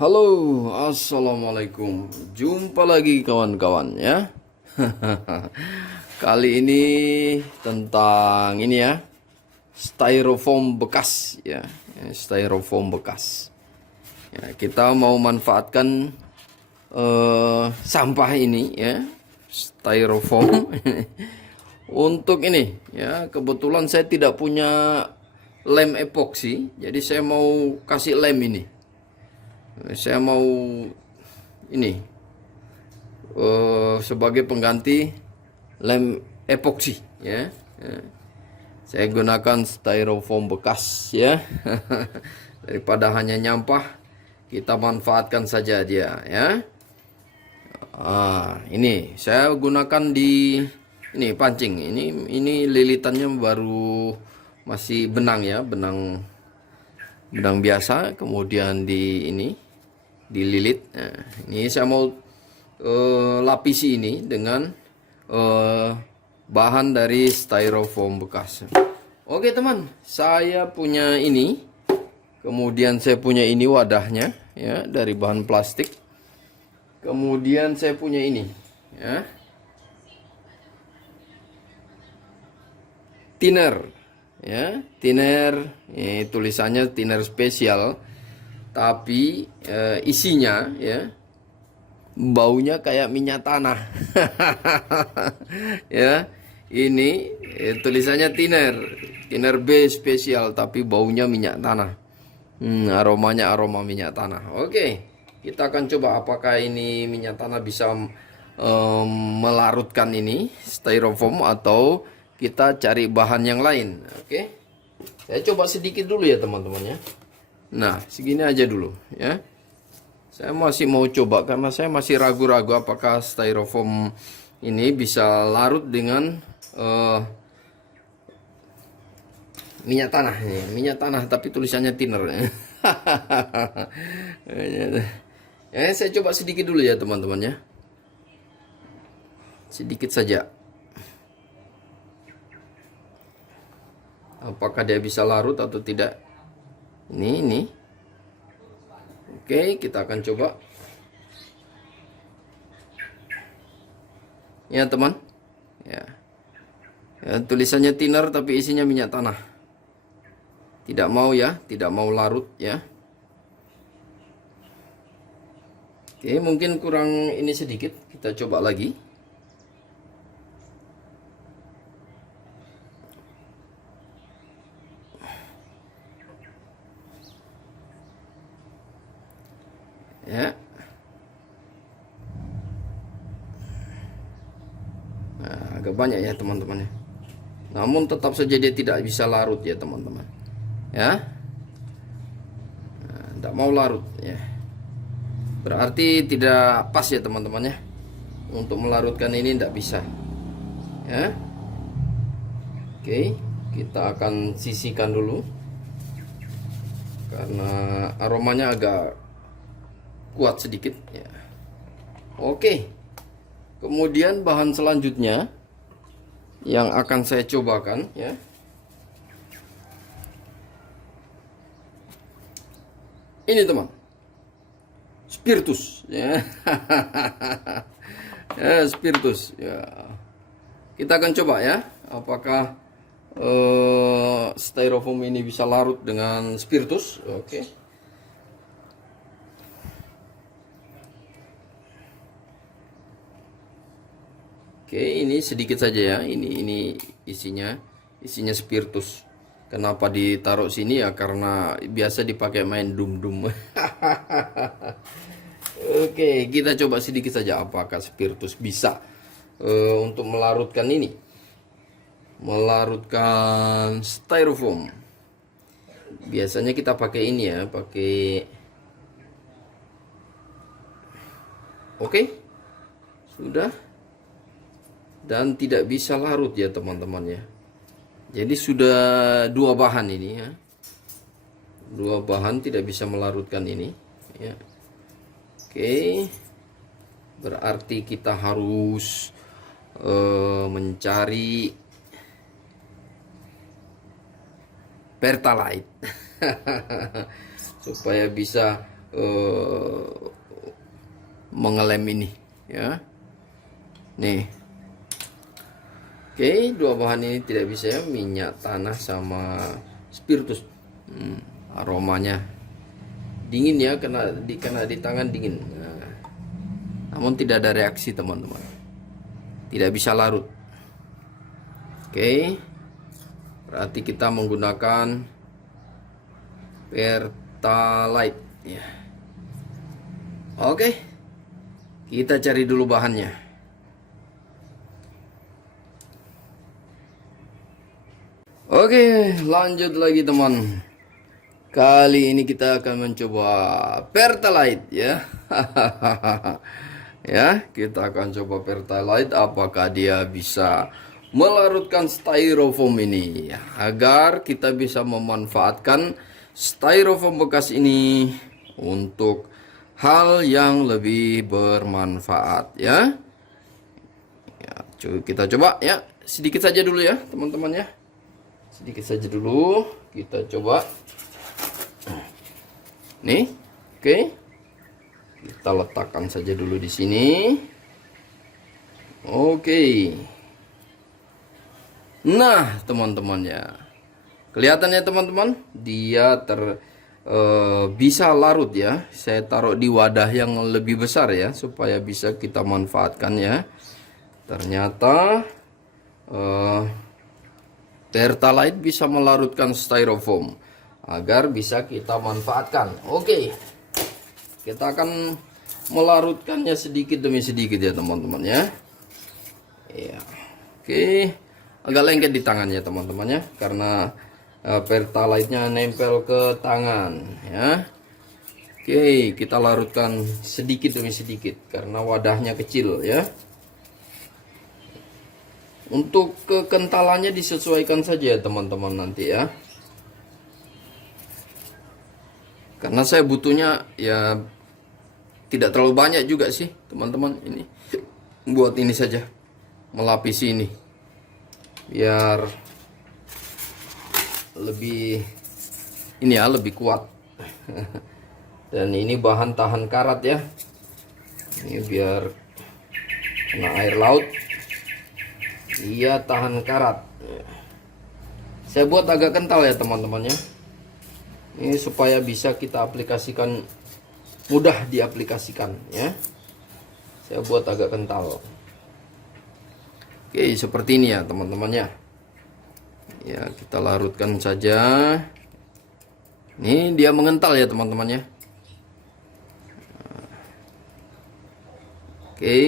Halo, assalamualaikum. Jumpa lagi kawan-kawan ya. Kali ini tentang ini ya, styrofoam bekas ya, styrofoam bekas. Ya, kita mau manfaatkan sampah ini ya, styrofoam untuk ini ya. Kebetulan saya tidak punya lem epoksi, jadi saya mau kasih lem ini. Saya mau ini sebagai pengganti lem epoksi ya. Saya gunakan styrofoam bekas ya. Daripada hanya nyampah, kita manfaatkan saja dia ya. Ini saya gunakan di ini pancing. Ini lilitannya baru masih benang ya, benang biasa, kemudian di ini dililit. Nah, ini saya mau lapisi ini dengan bahan dari styrofoam bekas. Oke teman, saya punya ini, kemudian saya punya ini wadahnya ya, dari bahan plastik. Kemudian saya punya ini ya, thinner ya, thinner. Ini tulisannya thinner spesial, tapi isinya ya baunya kayak minyak tanah. Ya, ini tulisannya thinner B spesial, tapi baunya minyak tanah. Aromanya aroma minyak tanah. Oke, kita akan coba apakah ini minyak tanah bisa melarutkan ini styrofoam, atau kita cari bahan yang lain. Oke, saya coba sedikit dulu ya teman-teman ya. Nah, segini aja dulu ya. Saya masih mau coba karena saya masih ragu-ragu apakah styrofoam ini bisa larut dengan minyak tanah. Minyak tanah tapi tulisannya thinner. Ya, saya coba sedikit dulu ya teman-teman ya. Sedikit saja. Apakah dia bisa larut atau tidak? Ini. Oke, kita akan coba. Ya teman. Ya, tulisannya thinner tapi isinya minyak tanah. Tidak mau ya, tidak mau larut ya. Oke, mungkin kurang ini sedikit. Kita coba lagi. Ya. Nah, agak banyak ya teman-teman ya. Namun tetap saja dia tidak bisa larut ya teman-teman. Ya. Nah, tidak mau larut ya. Berarti tidak pas ya teman-teman ya. Untuk melarutkan ini tidak bisa. Ya. Oke, kita akan sisihkan dulu. Karena aromanya agak kuat sedikit ya. Oke. Kemudian bahan selanjutnya yang akan saya cobakan ya. Ini teman. Spiritus ya. Ya, spiritus ya. Kita akan coba ya, apakah styrofoam ini bisa larut dengan spiritus. Oke. Oke, ini sedikit saja ya. Ini isinya spiritus. Kenapa ditaruh sini ya? Karena biasa dipakai main dum-dum. Oke, kita coba sedikit saja apakah spiritus bisa untuk melarutkan ini. Melarutkan styrofoam. Biasanya kita pakai ini ya, pakai. Oke. Sudah. Dan tidak bisa larut ya teman-teman ya. Jadi sudah dua bahan ini ya. Dua bahan tidak bisa melarutkan ini ya. Oke. Berarti kita harus mencari Pertalite supaya bisa mengelem ini ya. Nih. Oke, dua bahan ini tidak bisa ya, minyak tanah sama spiritus. Aromanya dingin ya, kena di tangan dingin. Nah, namun tidak ada reaksi teman-teman, tidak bisa larut. Oke, berarti kita menggunakan Pertalite ya. Oke, kita cari dulu bahannya. Oke, lanjut lagi teman. Kali ini kita akan mencoba Pertalite ya. Ya, kita akan coba Pertalite, apakah dia bisa melarutkan styrofoam ini agar kita bisa memanfaatkan styrofoam bekas ini untuk hal yang lebih bermanfaat ya. Ya, kita coba ya, sedikit saja dulu ya teman-teman ya. Sedikit saja dulu kita coba. Nih, oke. Kita letakkan saja dulu di sini. Oke. Nah, teman-teman ya. Kelihatannya teman-teman, dia bisa larut ya. Saya taruh di wadah yang lebih besar ya, supaya bisa kita manfaatkan ya. Ternyata Pertalite bisa melarutkan styrofoam agar bisa kita manfaatkan. Oke, kita akan melarutkannya sedikit demi sedikit ya teman-teman ya. Ya, oke, agak lengket di tangannya teman-teman ya, karena Pertalite-nya nempel ke tangan ya. Oke, kita larutkan sedikit demi sedikit karena wadahnya kecil ya. Untuk kekentalannya disesuaikan saja ya teman-teman nanti ya. Karena saya butuhnya ya tidak terlalu banyak juga sih teman-teman. Ini buat ini saja, melapisi ini biar lebih ini ya, lebih kuat. Dan ini bahan tahan karat ya. Ini biar kena air laut, iya tahan karat. Saya buat agak kental ya teman-teman ya. Ini supaya bisa kita aplikasikan, mudah diaplikasikan ya. Saya buat agak kental. Oke, seperti ini ya teman-teman ya. Ya, kita larutkan saja. Ini dia mengental ya teman-teman ya. Oke.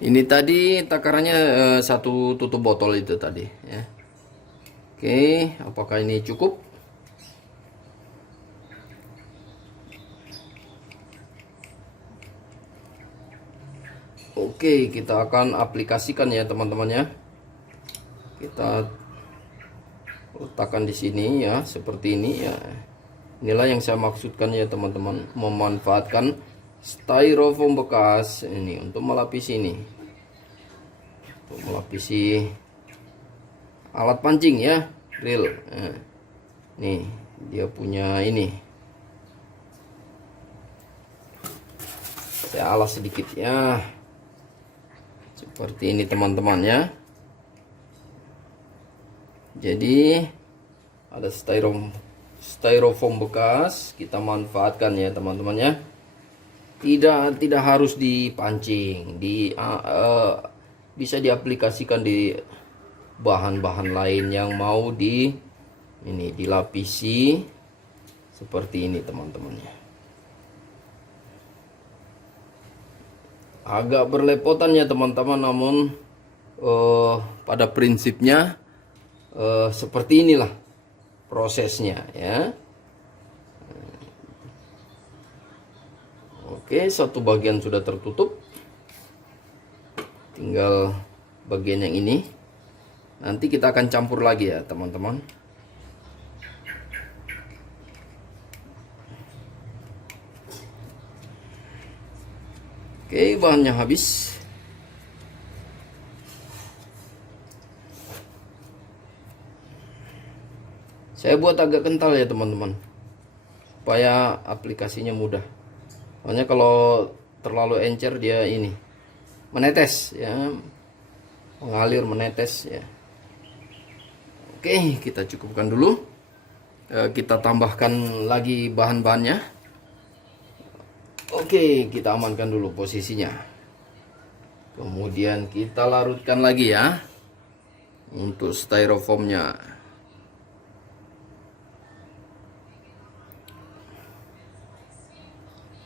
Ini tadi takarannya satu tutup botol itu tadi ya. Oke, apakah ini cukup? Oke, kita akan aplikasikan ya teman-teman ya. Kita letakkan di sini ya, seperti ini ya. Inilah yang saya maksudkan ya teman-teman, memanfaatkan styrofoam bekas ini untuk melapisi ini, untuk melapisi alat pancing ya, reel. Nah, nih dia punya ini, saya alas sedikit ya, seperti ini teman-teman ya. Jadi ada styrofoam bekas, kita manfaatkan ya teman-teman ya. Tidak harus dipancing, bisa diaplikasikan di bahan-bahan lain yang mau dilapisi seperti ini teman-teman ya. Agak berlepotan ya teman-teman, namun pada prinsipnya seperti inilah prosesnya ya. Oke, satu bagian sudah tertutup, tinggal bagian yang ini. Nanti kita akan campur lagi ya teman-teman. Oke, bahannya habis. Saya buat agak kental ya teman-teman, supaya aplikasinya mudah. Soalnya kalau terlalu encer dia ini menetes ya, mengalir menetes ya. Oke, kita cukupkan dulu. Kita tambahkan lagi bahan-bahannya. Oke, kita amankan dulu posisinya. Kemudian kita larutkan lagi ya untuk styrofoamnya.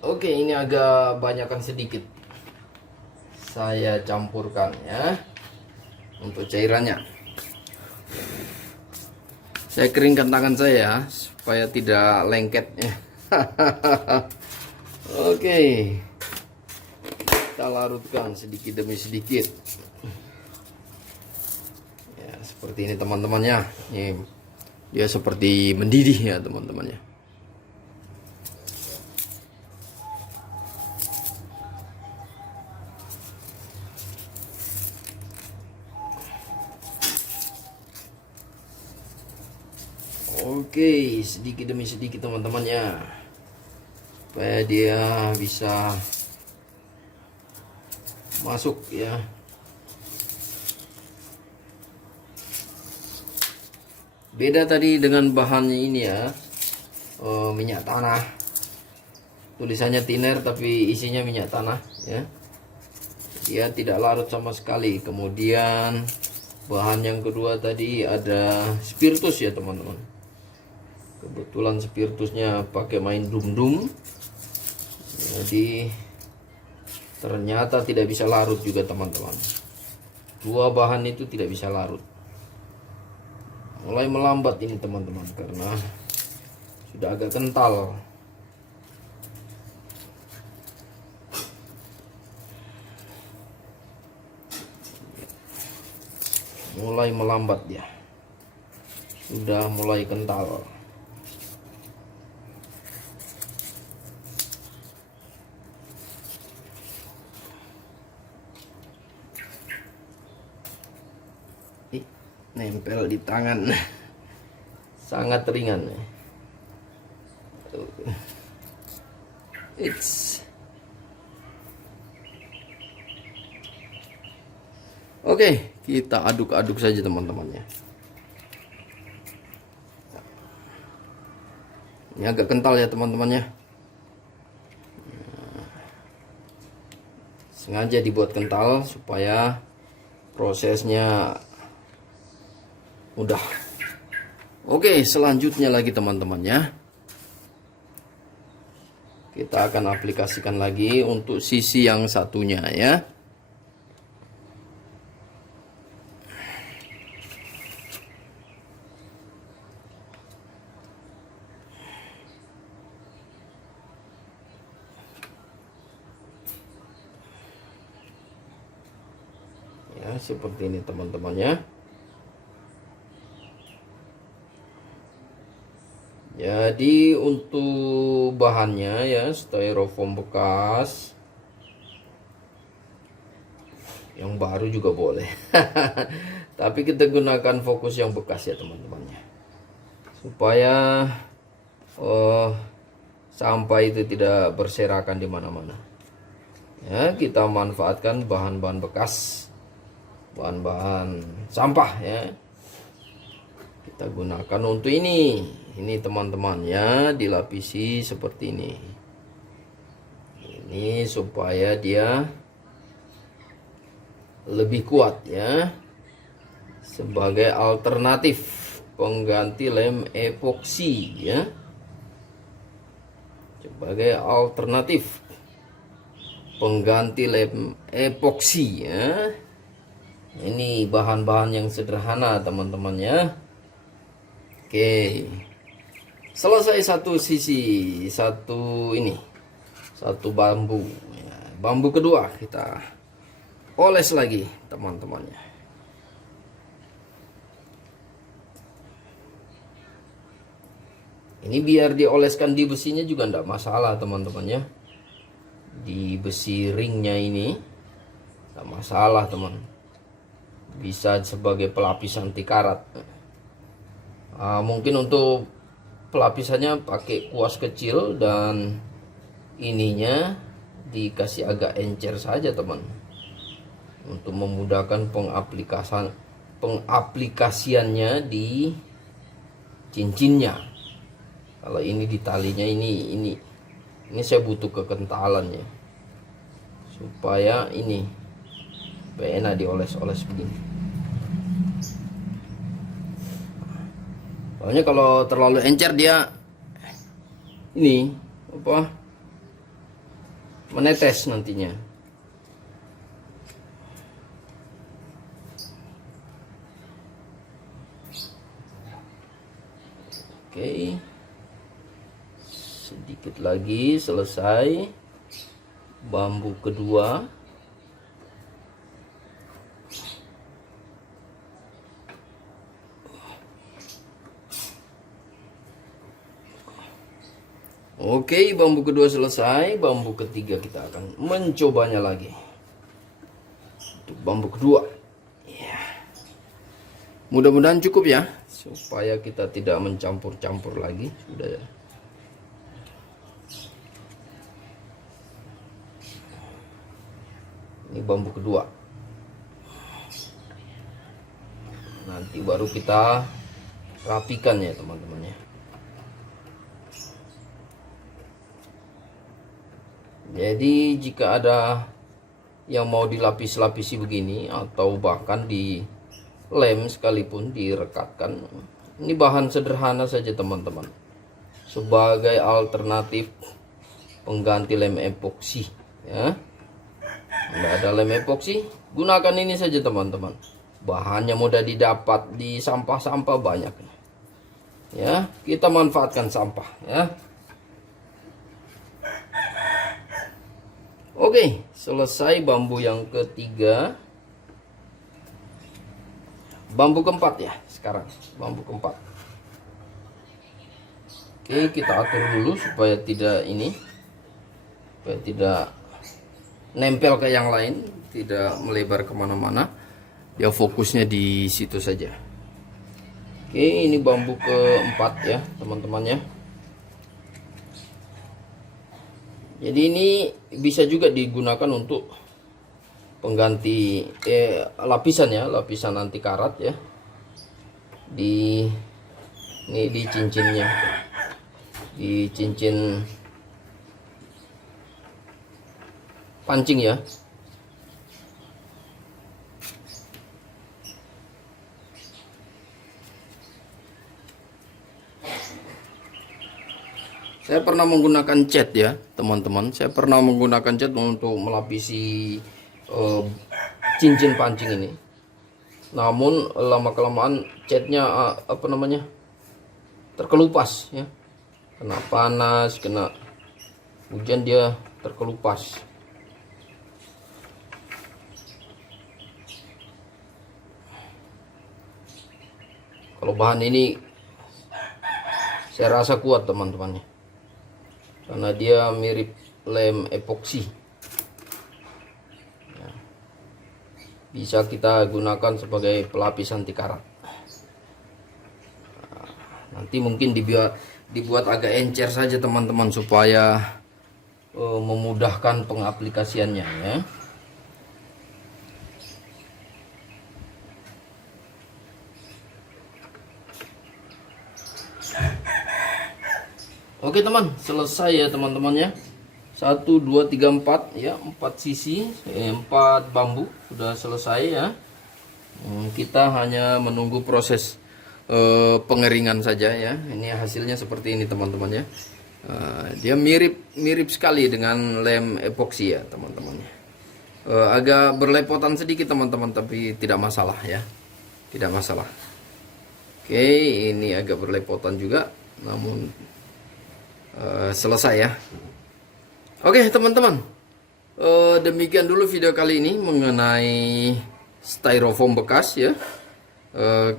Oke, ini agak banyakkan sedikit. Saya campurkan ya untuk cairannya. Saya keringkan tangan saya supaya tidak lengket ya. Oke, kita larutkan sedikit demi sedikit. Ya, seperti ini teman-temannya. Ini dia seperti mendidih ya teman-temannya. Oke, sedikit demi sedikit teman-temannya, supaya dia bisa masuk ya. Beda tadi dengan bahannya ini ya, minyak tanah. Tulisannya thinner tapi isinya minyak tanah ya. Dia tidak larut sama sekali. Kemudian bahan yang kedua tadi ada spiritus ya teman-teman. Kebetulan spiritusnya pakai main dum-dum, jadi ternyata tidak bisa larut juga teman-teman. Dua bahan itu tidak bisa larut. Mulai melambat ini teman-teman karena sudah agak kental. Mulai melambat ya, sudah mulai kental. Nempel di tangan, sangat ringan. Oke, kita aduk-aduk saja teman-temannya. Ini agak kental ya teman-temannya. Sengaja dibuat kental supaya prosesnya mudah. Oke, selanjutnya lagi teman-temannya, kita akan aplikasikan lagi untuk sisi yang satunya ya. Ya, seperti ini teman-temannya. Jadi untuk bahannya ya styrofoam bekas, yang baru juga boleh. Tapi kita gunakan fokus yang bekas ya teman-temannya, supaya sampah itu tidak berserakan di mana-mana. Ya, kita manfaatkan bahan-bahan bekas, bahan-bahan sampah ya. Kita gunakan untuk ini. Ini teman-teman ya, dilapisi seperti ini. Ini supaya dia lebih kuat ya. Sebagai alternatif pengganti lem epoksi ya. Sebagai alternatif pengganti lem epoksi ya. Ini bahan-bahan yang sederhana teman-teman ya. Oke, selesai satu sisi, satu bambu ya. Bambu kedua kita oles lagi teman-temannya. Ini biar dioleskan di besinya juga tidak masalah teman-temannya. Di besi ringnya ini tidak masalah teman, bisa sebagai pelapis anti karat Mungkin untuk pelapisannya pakai kuas kecil dan ininya dikasih agak encer saja teman, untuk memudahkan pengaplikasiannya di cincinnya. Kalau ini di talinya ini saya butuh kekentalannya supaya ini enak dioles-oles begini. Soalnya kalau terlalu encer dia ini apa, menetes nantinya. Oke, sedikit lagi selesai bambu kedua. Oke, bambu kedua selesai. Bambu ketiga kita akan mencobanya lagi. Untuk bambu kedua, ya. Mudah-mudahan cukup ya, supaya kita tidak mencampur-campur lagi. Sudah ya. Ini bambu kedua. Nanti baru kita rapikan ya teman-teman ya. Jadi jika ada yang mau dilapis-lapisi begini atau bahkan di lem sekalipun direkatkan, ini bahan sederhana saja teman-teman, sebagai alternatif pengganti lem epoksi ya. Nggak ada lem epoksi, gunakan ini saja teman-teman. Bahannya mudah didapat di sampah-sampah banyak ya, kita manfaatkan sampah ya. Oke, selesai bambu yang ketiga. Bambu keempat ya sekarang, bambu keempat. Oke, kita atur dulu supaya tidak nempel ke yang lain, tidak melebar kemana-mana. Ya fokusnya di situ saja. Oke, ini bambu keempat ya teman-teman ya. Jadi ini bisa juga digunakan untuk pengganti lapisan ya, lapisan anti karat ya. Ini di cincinnya, di cincin pancing ya. Saya pernah menggunakan cat ya teman-teman. Saya pernah menggunakan cat untuk melapisi cincin pancing ini. Namun lama kelamaan catnya terkelupas ya. Kena panas, kena hujan dia terkelupas. Kalau bahan ini saya rasa kuat teman-temannya, karena dia mirip lem epoksi ya. Bisa kita gunakan sebagai pelapis anti karat. Nanti mungkin dibuat agak encer saja teman-teman, supaya memudahkan pengaplikasiannya ya. Oke teman, selesai ya teman-teman ya. 1, 2, 3, 4 ya, 4 sisi, 4 bambu sudah selesai ya. Kita hanya menunggu proses pengeringan saja ya. Ini hasilnya seperti ini teman-teman ya. Dia mirip sekali dengan lem epoksi ya teman-teman ya. Agak berlepotan sedikit teman-teman, tapi tidak masalah ya, tidak masalah. Oke, ini agak berlepotan juga, namun selesai ya. Oke teman-teman, demikian dulu video kali ini mengenai styrofoam bekas ya.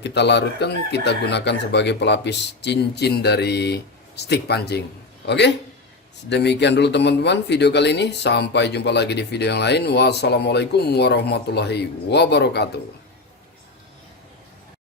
Kita larutkan, kita gunakan sebagai pelapis cincin dari stick pancing. Oke, demikian dulu teman-teman video kali ini. Sampai jumpa lagi di video yang lain. Wassalamualaikum warahmatullahi wabarakatuh.